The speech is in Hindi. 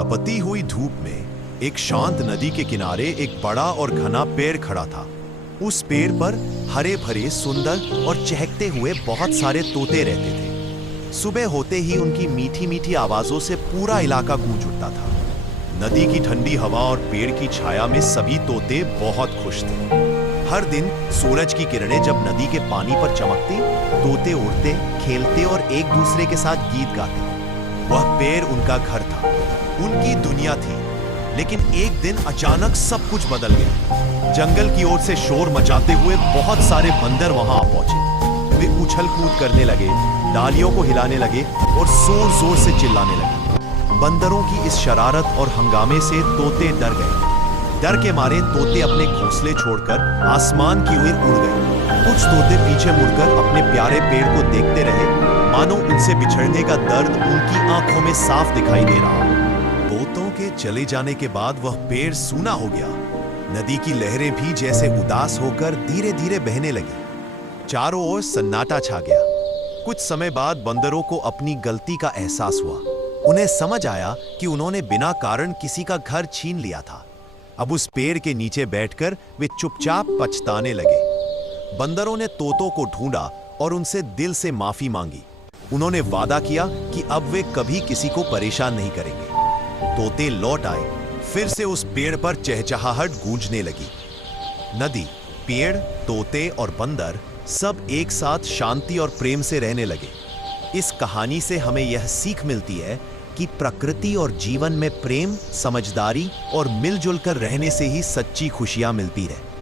तपती हुई धूप में एक शांत नदी के किनारे एक बड़ा और घना पेड़ खड़ा था। उस पेड़ पर हरे भरे सुंदर और चहकते हुए बहुत सारे तोते रहते थे। सुबह होते ही उनकी मीठी मीठी आवाजों से पूरा इलाका गूंज उठता था। नदी की ठंडी हवा और पेड़ की छाया में सभी तोते बहुत खुश थे। हर दिन सूरज की किरणें जब नदी के पानी पर चमकती, तोते उड़ते, खेलते और एक दूसरे के साथ गीत गाते। वह पेड़ उनका घर था, उनकी दुनिया थी। लेकिन एक दिन अचानक सब कुछ बदल गया। जंगल की ओर से शोर मचाते हुए बहुत सारे बंदर वहां आ पहुंचे। वे उछल कूद करने लगे, डालियों को हिलाने लगे और जोर जोर से चिल्लाने लगे। बंदरों की इस शरारत और हंगामे से तोते डर गए। डर के मारे तोते अपने घोंसले छोड़कर आसमान की ओर उड़ गए। कुछ तोते पीछे मुड़कर अपने प्यारे पेड़ को देखते रहे, मानो उनसे बिछड़ने का दर्द उनकी आंखों में साफ दिखाई दे रहा। तोतों के चले जाने के बाद वह पेड़ सूना हो गया। नदी की लहरें भी जैसे उदास होकर धीरे धीरे बहने लगी। चारों ओर सन्नाटा छा गया। कुछ समय बाद बंदरों को अपनी गलती का एहसास हुआ। उन्हें समझ आया कि उन्होंने बिना कारण किसी का घर छीन लिया था। अब उस पेड़ के नीचे बैठकर वे चुपचाप पछताने लगे। बंदरों ने तोतों को ढूंढा और उनसे दिल से माफी मांगी। उन्होंने वादा किया कि अब वे कभी किसी को परेशान नहीं करेंगे। तोते लौट आए। फिर से उस पेड़ पर चहचहाहट गूंजने लगी। नदी, पेड़, तोते और बंदर सब एक साथ शांति और प्रेम से रहने लगे। इस कहानी से हमें यह सीख मिलती है कि प्रकृति और जीवन में प्रेम, समझदारी और मिलजुल कर रहने से ही सच्ची खुशियां मिलती है।